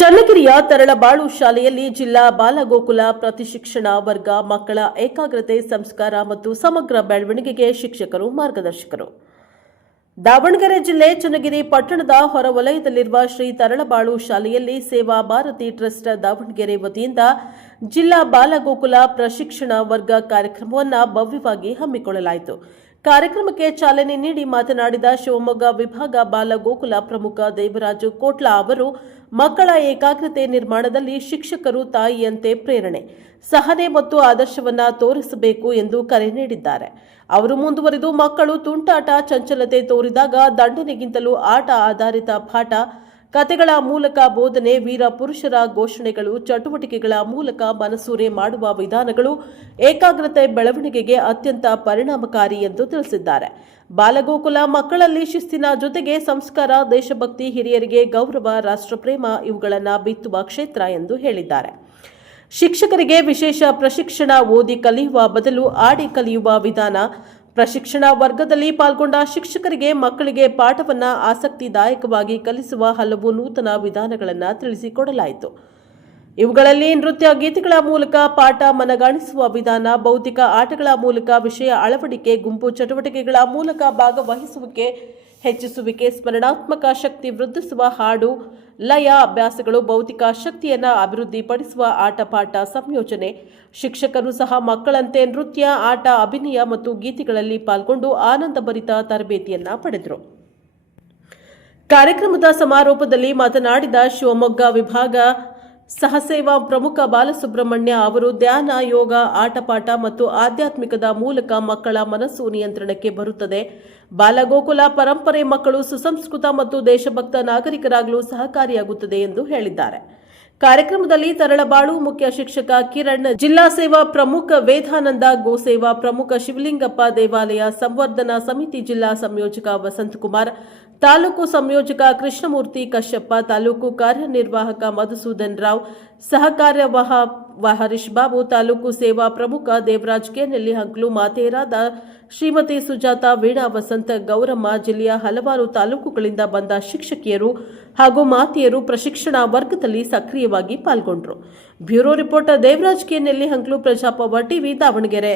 ಚನ್ನಗಿರಿಯ ತರಳಬಾಳು ಶಾಲೆಯಲ್ಲಿ ಜಿಲ್ಲಾ ಬಾಲಗೋಕುಲ ಪ್ರತಿಶಿಕ್ಷಣ ವರ್ಗ ಮಕ್ಕಳ ಏಕಾಗ್ರತೆ ಸಂಸ್ಕಾರ ಮತ್ತು ಸಮಗ್ರ ಬೆಳವಣಿಗೆಗೆ ಶಿಕ್ಷಕರು ಮಾರ್ಗದರ್ಶಕರು. ದಾವಣಗೆರೆ ಜಿಲ್ಲೆ ಚನ್ನಗಿರಿ ಪಟ್ಟಣದ ಹೊರವಲಯದಲ್ಲಿರುವ ಶ್ರೀ ತರಳಬಾಳು ಶಾಲೆಯಲ್ಲಿ ಸೇವಾ ಭಾರತಿ ಟ್ರಸ್ಟ್ ದಾವಣಗೆರೆ ವತಿಯಿಂದ ಜಿಲ್ಲಾ ಬಾಲಗೋಕುಲ ಪ್ರಶಿಕ್ಷಣ ವರ್ಗ ಕಾರ್ಯಕ್ರಮವನ್ನು ಭವ್ಯವಾಗಿ ಹಮ್ಮಿಕೊಳ್ಳಲಾಯಿತು. ಕಾರ್ಯಕ್ರಮಕ್ಕೆ ಚಾಲನೆ ನೀಡಿ ಮಾತನಾಡಿದ ಶಿವಮೊಗ್ಗ ವಿಭಾಗ ಬಾಲಗೋಕುಲ ಪ್ರಮುಖ ದೇವರಾಜು ಕೋಟ್ಲಾ ಅವರು, ಮಕ್ಕಳ ಏಕಾಗ್ರತೆ ನಿರ್ಮಾಣದಲ್ಲಿ ಶಿಕ್ಷಕರು ತಾಯಿಯಂತೆ ಪ್ರೇರಣೆ, ಸಹನೆ ಮತ್ತು ಆದರ್ಶವನ್ನ ತೋರಿಸಬೇಕು ಎಂದು ಕರೆ ನೀಡಿದ್ದಾರೆ. ಅವರು ಮುಂದುವರೆದು ಮಕ್ಕಳು ತುಂಟಾಟ ಚಂಚಲತೆ ತೋರಿದಾಗ ದಂಡನೆಗಿಂತಲೂ ಆಟ ಆಧಾರಿತ ಪಾಠ ಕತೆಗಳ ಮೂಲಕ ಬೋಧನೆ, ವೀರ ಪುರುಷರ ಘೋಷಣೆಗಳು, ಚಟುವಟಿಕೆಗಳ ಮೂಲಕ ಮನಸೂರೆ ಮಾಡುವ ವಿಧಾನಗಳು ಏಕಾಗ್ರತೆ ಬೆಳವಣಿಗೆಗೆ ಅತ್ಯಂತ ಪರಿಣಾಮಕಾರಿ ಎಂದು ತಿಳಿಸಿದ್ದಾರೆ. ಬಾಲಗೋಕುಲ ಮಕ್ಕಳಲ್ಲಿ ಶಿಸ್ತಿನ ಜೊತೆಗೆ ಸಂಸ್ಕಾರ, ದೇಶಭಕ್ತಿ, ಹಿರಿಯರಿಗೆ ಗೌರವ, ರಾಷ್ಟ್ರಪ್ರೇಮ ಇವುಗಳನ್ನು ಬಿತ್ತುವ ಕ್ಷೇತ್ರ ಎಂದು ಹೇಳಿದ್ದಾರೆ. ಶಿಕ್ಷಕರಿಗೆ ವಿಶೇಷ ಪ್ರಶಿಕ್ಷಣ ಓದಿ ಕಲಿಯುವ ಬದಲು ಆಡಿ ಕಲಿಯುವ ವಿಧಾನ ಪ್ರಶಿಕ್ಷಣ ವರ್ಗದಲ್ಲಿ ಪಾಲ್ಗೊಂಡ ಶಿಕ್ಷಕರಿಗೆ ಮಕ್ಕಳಿಗೆ ಪಾಠವನ್ನ ಆಸಕ್ತಿದಾಯಕವಾಗಿ ಕಲಿಸುವ ಹಲವು ನೂತನ ವಿಧಾನಗಳನ್ನು ತಿಳಿಸಿಕೊಡಲಾಯಿತು. ಇವುಗಳಲ್ಲಿ ನೃತ್ಯ ಗೀತೆಗಳ ಮೂಲಕ ಪಾಠ ಮನಗಾಣಿಸುವ ವಿಧಾನ ಬೌದ್ಧಿಕ ಆಟಗಳ ಮೂಲಕ ವಿಷಯ ಅಳವಡಿಕೆ, ಗುಂಪು ಚಟುವಟಿಕೆಗಳ ಮೂಲಕ ಭಾಗವಹಿಸುವಿಕೆ ಹೆಚ್ಚಿಸುವಿಕೆ, ಸ್ಮರಣಾತ್ಮಕ ಶಕ್ತಿ ವೃದ್ಧಿಸುವ ಹಾಡು, ಲಯ ಅಭ್ಯಾಸಗಳು, ಭೌತಿಕ ಶಕ್ತಿಯನ್ನು ಅಭಿವೃದ್ಧಿಪಡಿಸುವ ಆಟಪಾಠ ಸಂಯೋಜನೆ. ಶಿಕ್ಷಕರು ಸಹ ಮಕ್ಕಳಂತೆ ನೃತ್ಯ, ಆಟ, ಅಭಿನಯ ಮತ್ತು ಗೀತೆಗಳಲ್ಲಿ ಪಾಲ್ಗೊಂಡು ಆನಂದಭರಿತ ತರಬೇತಿಯನ್ನು ಪಡೆದರು. ಕಾರ್ಯಕ್ರಮದ ಸಮಾರೋಪದಲ್ಲಿ ಮಾತನಾಡಿದ ಶಿವಮೊಗ್ಗ ವಿಭಾಗ ಸಹಸೇವಾ ಪ್ರಮುಖ ಬಾಲಸುಬ್ರಹ್ಮಣ್ಯ ಅವರು ಧ್ಯಾನ, ಯೋಗ, ಆಟಪಾಠ ಮತ್ತು ಆಧ್ಯಾತ್ಮಿಕದ ಮೂಲಕ ಮಕ್ಕಳ ಮನಸ್ಸು ನಿಯಂತ್ರಣಕ್ಕೆ ಬರುತ್ತದೆ. ಬಾಲಗೋಕುಲ ಪರಂಪರೆ ಮಕ್ಕಳು ಸುಸಂಸ್ಕೃತ ಮತ್ತು ದೇಶಭಕ್ತ ನಾಗರಿಕರಾಗಲು ಸಹಕಾರಿಯಾಗುತ್ತದೆ ಎಂದು ಹೇಳಿದ್ದಾರೆ. ಕಾರ್ಯಕ್ರಮದಲ್ಲಿ ತರಳಬಾಳು ಮುಖ್ಯ ಶಿಕ್ಷಕ ಕಿರಣ್, ಜಿಲ್ಲಾ ಸೇವಾ ಪ್ರಮುಖ ವೇದಾನಂದ ಗೋಸೇವಾ, ಪ್ರಮುಖ ಶಿವಲಿಂಗಪ್ಪ ದೇವಾಲಯ ಸಂವರ್ಧನಾ ಸಮಿತಿ ಜಿಲ್ಲಾ ಸಂಯೋಜಕ ವಸಂತಕುಮಾರ್, ತಾಲೂಕು ಸಂಯೋಜಕ ಕೃಷ್ಣಮೂರ್ತಿ ಕಶ್ಯಪ್ಪ ತಾಲೂಕು ಕಾರ್ಯನಿರ್ವಾಹಕ ಮಧುಸೂದನ್ ರಾವ್ ಸಹಕಾರ್ಯವಾಹ ಹರೀಶ್ ಬಾಬು ತಾಲೂಕು ಸೇವಾ ಪ್ರಮುಖ ದೇವರಾಜ್ ಕೆ ನೆಲ್ಲಿಹಂಕ್ಲು ಮಾತೆಯರಾದ ಶ್ರೀಮತಿ ಸುಜಾತ ವೀಣಾ ವಸಂತ ಗೌರಮ್ಮ ಜಿಲ್ಲೆಯ ಹಲವಾರು ತಾಲೂಕುಗಳಿಂದ ಬಂದ ಶಿಕ್ಷಕಿಯರು ಹಾಗೂ ಮಾತೆಯರು ಪ್ರಶಿಕ್ಷಣ ವರ್ಗದಲ್ಲಿ ಸಕ್ರಿಯವಾಗಿ ಪಾಲ್ಗೊಂಡರು. Bureau reporter Devaraj K Nellihanklu ಪ್ರಜಾಪವ TV Davanagere.